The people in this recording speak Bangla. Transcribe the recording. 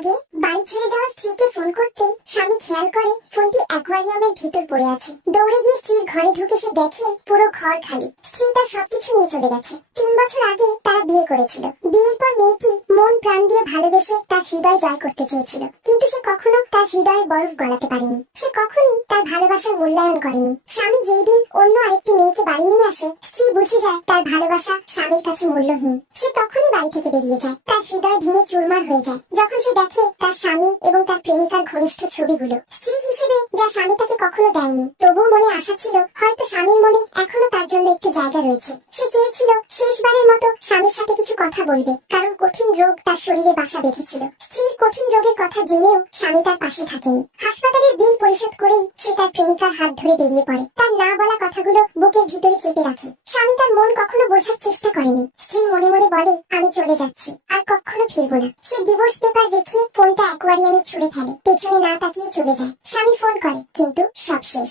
আগে বাড়ি ছেড়ে যাওয়া স্ত্রীকে ফোন করতে স্বামী খেয়াল করে ফোনটি অ্যাকোয়ারিয়ামের ভিতর পড়ে আছে। দৌড়ে গিয়ে স্ত্রীর ঘরে ঢুকে সে দেখে পুরো ঘর খালি। স্ত্রী তার সবকিছু নিয়ে চলে গেছে। 3 বছর আগে তারা বিয়ে করেছিল। বিয়ের পর মেয়েটি মন প্রাণ দিয়ে ভালোবেসে তার হৃদয় জয় করতে চেয়েছিল, কিন্তু সে কখনো তার হৃদয়ের বরফ গলাতে পারেনি। সে কখনই তার ভালোবাসার মূল্যায়ন করেনি। স্বামী যেই দিন অন্য আরেকটি মেয়েকে বাড়ি নিয়ে আসে, স্ত্রী বুঝে যায় তার ভালোবাসা স্বামীর কাছে মূল্যহীন। সে তখনই বাড়ি থেকে বেরিয়ে যায়। তার হৃদয় ভেঙে চুরমার হয়ে যায় যখন সে দেখে তার স্বামী এবং তার প্রেমিকার ঘনিষ্ঠ ছবিগুলো। স্ত্রী হিসেবে যা স্বামী তাকে কখনো দেয়নি, তবুও মনে আশা ছিল হয়তো স্বামীর মনে এখনো তার জন্য একটু জায়গা রয়েছে। সে চেয়েছিল শেষবারের মতো স্বামীর সাথে কিছু কথা বলবে, কারণ কঠিন রোগ তার শরীরে বাসা বেঁধেছিল। স্ত্রীর কঠিন রোগের কথা জেনেও স্বামী তার পাশে থাকেনি। হাসপাতালের বিল পরিশোধ করেই সে তার প্রেমিকার হাত ধরে বেরিয়ে পড়ে। তার না বলা কথাগুলো বুকের ভিতরে চেপে রাখে। স্বামী তার মন কখনো বোঝার চেষ্টা করেনি। স্ত্রী মনে মনে বলে, আমি চলে যাচ্ছি, আর কখনো ফিরবো না। সে ডিভোর্স পেপার রেখে ফোনটা অ্যাকোয়ারিয়ামে ছুঁড়ে ফেলে, পেছনে না তাকিয়ে চলে যায়। স্বামী ফোন করে, কিন্তু সব শেষ।